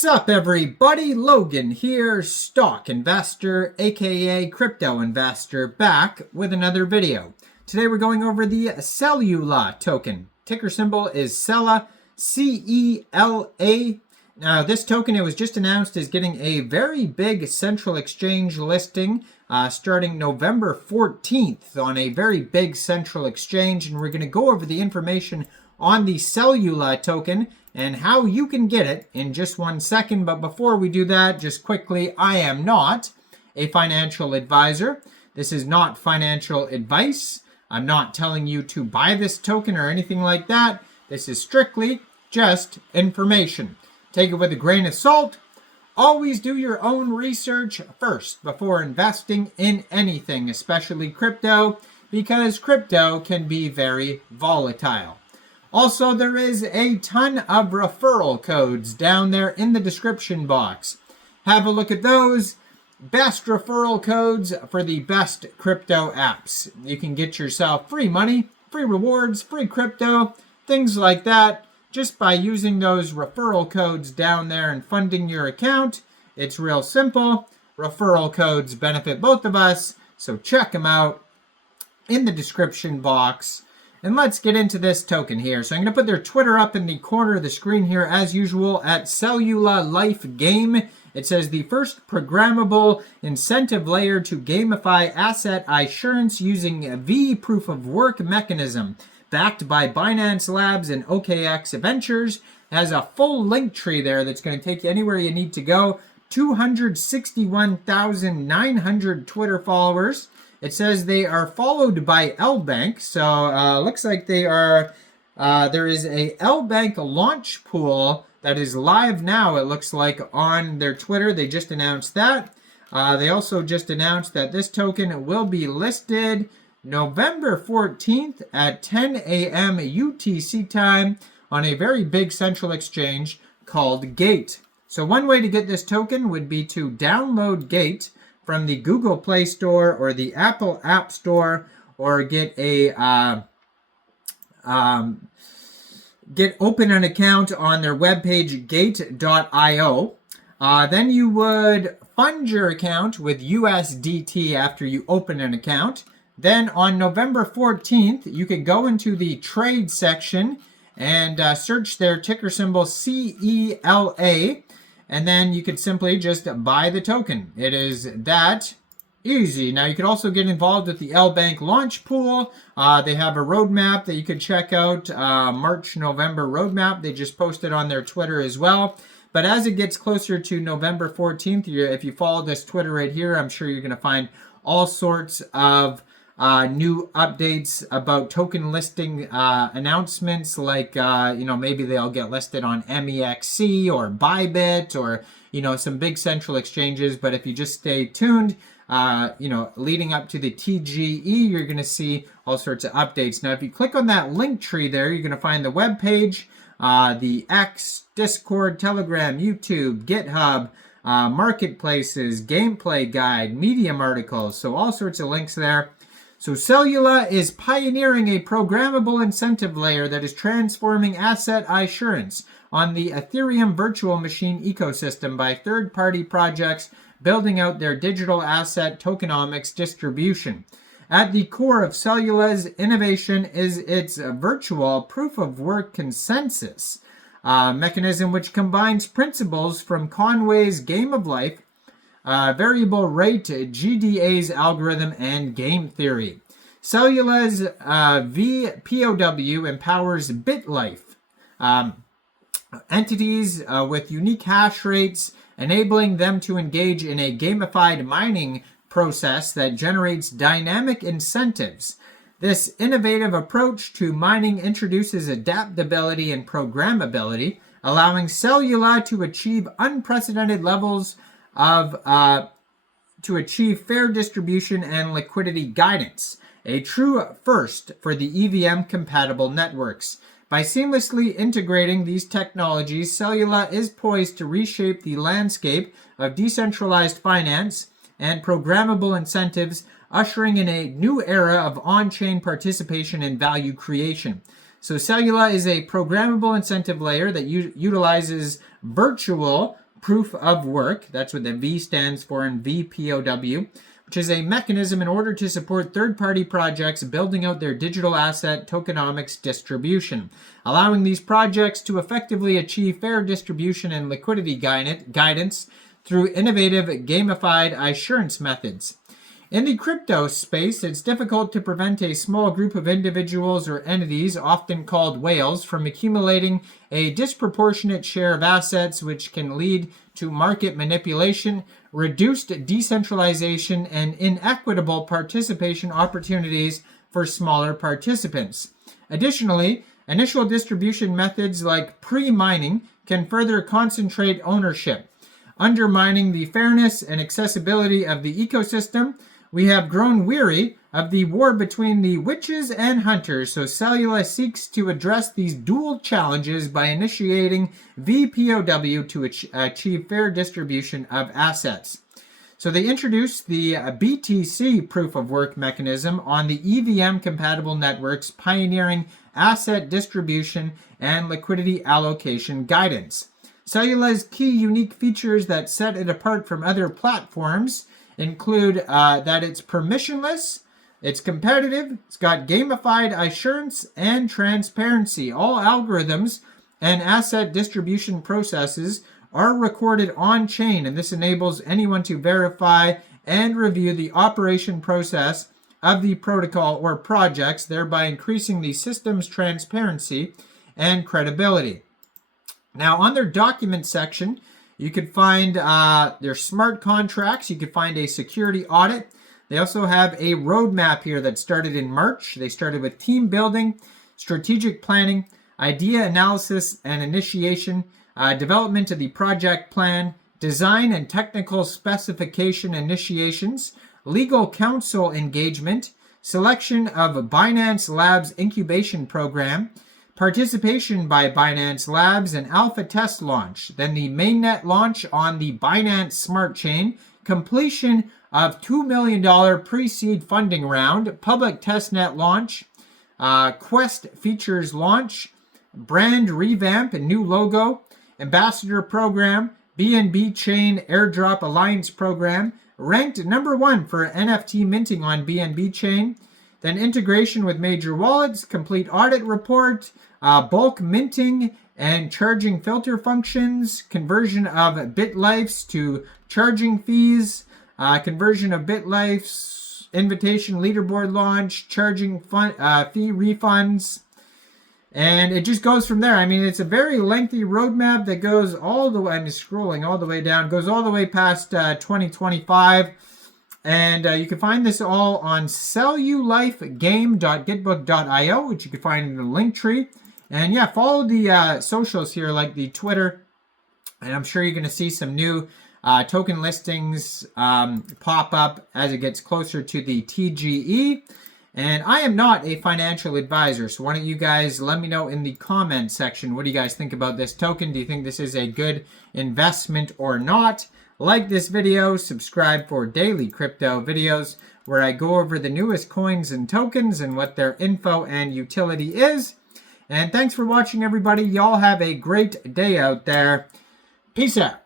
Sup everybody, Logan here, stock investor, aka crypto investor, back with another video. Today we're going over the Cellula token. Ticker symbol is Cela, C-E-L-A. Now this token, it was just announced, is getting a very big central exchange listing starting November 14th on a very big central exchange, and we're going to go over the information on the Cellula token and how you can get it in just 1 second. But before we do that, just quickly, I am not a financial advisor. This is not financial advice. I'm not telling you to buy this token or anything like that. This is strictly just information. Take it with a grain of salt. Always do your own research first before investing in anything, especially crypto, because crypto can be very volatile. Also, there is a ton of referral codes down there in the description box. Have a look at those. Best referral codes for the best crypto apps. You can get yourself free money, free rewards, free crypto, things like that, just by using those referral codes down there and funding your account. It's real simple. Referral codes benefit both of us, so check them out in the description box. And let's get into this token here. So I'm going to put their Twitter up in the corner of the screen here as usual at Cellulife Game. It says the first programmable incentive layer to gamify asset assurance using V proof of work mechanism. Backed by Binance Labs and KCEX Ventures. It has a full link tree there that's going to take you anywhere you need to go. 261,900 Twitter followers. It says they are followed by Lbank, so looks like they are. There is a Lbank launch pool that is live now. It looks like on their Twitter. They just announced that. They also just announced that this token will be listed November 14th at 10 a.m. UTC time on a very big central exchange called Gate. So one way to get this token would be to download Gate from the Google Play Store or the Apple App Store, or get open an account on their webpage gate.io. Then you would fund your account with USDT after you open an account. Then on November 14th, you could go into the trade section and search their ticker symbol CELA. And then you could simply just buy the token. It is that easy. Now you could also get involved with the Lbank launch pool. They have a roadmap that you could check out, March-November roadmap. They just posted on their Twitter as well. But as it gets closer to November 14th, if you follow this Twitter right here, I'm sure you're going to find all sorts of new updates about token listing announcements, like maybe they'll get listed on MEXC or Bybit or some big central exchanges. But if you just stay tuned, leading up to the TGE, you're going to see all sorts of updates. Now if you click on that link tree there, you're going to find the web page, the X, Discord, Telegram, YouTube, GitHub, marketplaces, gameplay guide, Medium articles, so all sorts of links there. So Cellula is pioneering a programmable incentive layer that is transforming asset assurance on the Ethereum virtual machine ecosystem by third-party projects building out their digital asset tokenomics distribution. At the core of Cellula's innovation is its virtual proof-of-work consensus mechanism, which combines principles from Conway's Game of Life, variable rate, GDA's algorithm, and game theory. Cellula's VPOW empowers Bitlife entities with unique hash rates, enabling them to engage in a gamified mining process that generates dynamic incentives. This innovative approach to mining introduces adaptability and programmability, allowing Cellula to achieve unprecedented levels to achieve fair distribution and liquidity guidance, a true first for the EVM-compatible networks. By seamlessly integrating these technologies, Cellula is poised to reshape the landscape of decentralized finance and programmable incentives, ushering in a new era of on-chain participation and value creation. So Cellula is a programmable incentive layer that utilizes virtual proof of work. That's what the V stands for in VPOW, which is a mechanism in order to support third-party projects building out their digital asset tokenomics distribution, allowing these projects to effectively achieve fair distribution and liquidity guidance through innovative gamified assurance methods. In the crypto space, it's difficult to prevent a small group of individuals or entities, often called whales, from accumulating a disproportionate share of assets, which can lead to market manipulation, reduced decentralization, and inequitable participation opportunities for smaller participants. Additionally, initial distribution methods like pre-mining can further concentrate ownership, undermining the fairness and accessibility of the ecosystem. We have grown weary of the war between the witches and hunters, so Cellula seeks to address these dual challenges by initiating VPOW to achieve fair distribution of assets. So they introduced the BTC proof of work mechanism on the EVM-compatible networks, pioneering asset distribution and liquidity allocation guidance. Cellula's key unique features that set it apart from other platforms include that it's permissionless, it's competitive, it's got gamified assurance and transparency. All algorithms and asset distribution processes are recorded on-chain, and this enables anyone to verify and review the operation process of the protocol or projects, thereby increasing the system's transparency and credibility. Now, on their document section, you could find their smart contracts. You could find a security audit. They also have a roadmap here that started in March. They started with team building, strategic planning, idea analysis and initiation, development of the project plan, design and technical specification initiations, legal counsel engagement, selection of Binance Labs incubation program, participation by Binance Labs and alpha test launch, then the mainnet launch on the Binance Smart Chain, completion of $2 million pre-seed funding round, public testnet launch, Quest features launch, brand revamp and new logo, ambassador program, BNB Chain airdrop alliance program, ranked number 1 for NFT minting on BNB Chain, then integration with major wallets, complete audit report, bulk minting and charging filter functions, conversion of Bitlifes to charging fees, conversion of Bitlife's invitation leaderboard launch, charging fee refunds, and it just goes from there. I mean, it's a very lengthy roadmap that goes all the way, I'm scrolling all the way down, goes all the way past 2025. And you can find this all on cellulifegame.gitbook.io, which you can find in the link tree. And yeah, follow the socials here, like the Twitter. And I'm sure you're going to see some new token listings pop up as it gets closer to the TGE. And I am not a financial advisor, so why don't you guys let me know in the comment section, what do you guys think about this token? Do you think this is a good investment or not? Like this video, subscribe for daily crypto videos where I go over the newest coins and tokens and what their info and utility is. And thanks for watching, everybody. Y'all have a great day out there. Peace out.